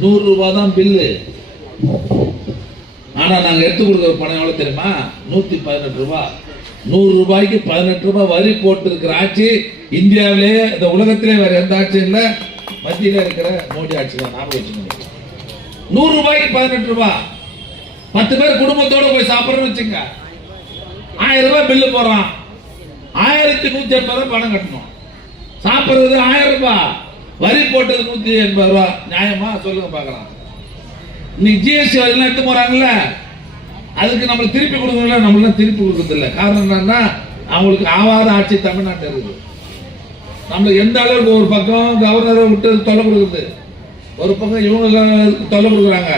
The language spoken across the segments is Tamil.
நூறு ரூபாய் தான் பில்லு ஆனால் நாங்கள் எடுத்து கொடுக்குற பணம் எவ்வளோ தெரியுமா? நூற்றி பதினெட்டு ரூபா. நூறு ரூபாய்க்கு பதினெட்டு ரூபாய் வரி போட்டு இருக்கிற ஆட்சி இந்தியாவிலே இந்த உலகத்திலே வேற எந்த ஆட்சியும் இல்லை. மத்தியில் இருக்கிற மோடி ஆட்சி தான் ஞாபகம் வச்சுக்கோங்க. நூறு ரூபாய்க்கு பதினெட்டு ரூபாய் பத்து பேர் குடும்பத்தோட போய் சாப்பிட்றோம்னு வச்சுங்க ஆயிரம் ரூபாய் பில்லு போடுறான். ஆயிரத்தி நூத்தி எண்பது ரூபாய் பணம் கட்டணும். சாப்பிட்றது ஆயிரம் ரூபாய். வரி போட்டது நூத்தி எண்பது ரூபா. நியாயமா? சொல்லுங்க பார்க்கலாம். இன்னைக்கு ஜிஎஸ்டி வரைக்கும் எடுத்து போறாங்கல்ல? அதுக்கு நம்மளுக்கு திருப்பி கொடுக்கல நம்மளாம் திருப்பி கொடுக்கறது இல்லை காரணம் என்னன்னா அவங்களுக்கு ஆவாத ஆட்சி தமிழ்நாட்டில் இருக்குது. நம்மளுக்கு எந்த அளவுக்கு ஒரு பக்கம் கவர்னரை விட்டு தொல்லை கொடுக்குறது ஒரு பக்கம் இவங்க தொல்லை கொடுக்குறாங்க.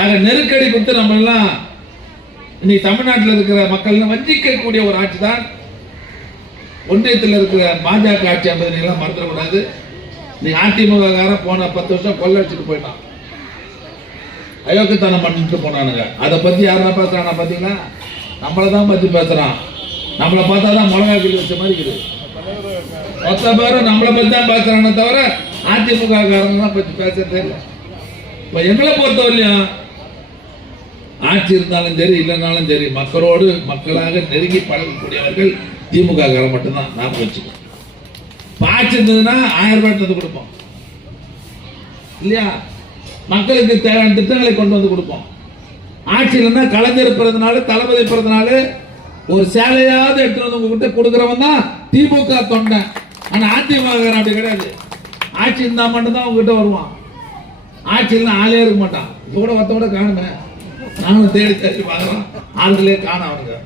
ஆக நெருக்கடி கொடுத்து நம்ம எல்லாம் இன்னைக்கு தமிழ்நாட்டில் இருக்கிற மக்கள் வஞ்சிக்கக்கூடிய ஒரு ஆட்சி தான். ஒன்றியத்தில் இருக்கிற பாஜக ஆட்சி என்பதை நீங்களாம் மறந்துடக்கூடாது நீ அதிமுக காரன் போன பத்து வருஷம் கொள்ளடிச்சிட்டு போயிட்டான். அயோக்கியத்தனம் பண்ணிட்டு போனானுங்க. அதை பத்தி யாரா பேசுறானா பாத்தீங்கன்னா நம்மளை தான் பத்தி பேசுறான். நம்மளை பார்த்தா தான் மிளகா கிளி வச்ச மாதிரி இருக்குது. மொத்த பேரும் நம்மளை பத்தி தான் பேசுறானே தவிர அதிமுக காரங்க தான் பத்தி பேசுறதே இல்லை இப்ப எங்களை பொறுத்தவரையும் ஆட்சி இருந்தாலும் சரி இல்லைனாலும் சரி மக்களோடு மக்களாக நெருங்கி பழகக்கூடியவர்கள் திமுக காரம் மட்டும்தான். நாம வச்சுக்கோம் பாய்ச்சிருந்ததுன்னா ஆட்சி இருந்ததுன்னா ஆயிரம் ரூபாய் எடுத்து வந்து கொடுப்போம். இல்லையா? மக்களுக்கு தேவையான திட்டங்களை கொண்டு வந்து கொடுப்போம். ஆட்சியில் இருந்தா கலைஞர் பிறந்தநாள் தளபதி பிறந்தநாள் ஒரு சேலையாவது எடுத்துட்டு வந்து உங்ககிட்ட கொடுக்குறவன் தான் திமுக தொண்டை. ஆனா அதிமுக அப்படி கிடையாது. ஆட்சி இருந்தா மட்டும்தான் உங்ககிட்ட வருவான். ஆட்சியில் ஆளே இருக்க மாட்டான். இப்போ கூட ஒருத்த கூட காணுமே. நானும் தேடி தேடி பார்க்கலாம் ஆளுகளே காணும் அவனுக்கு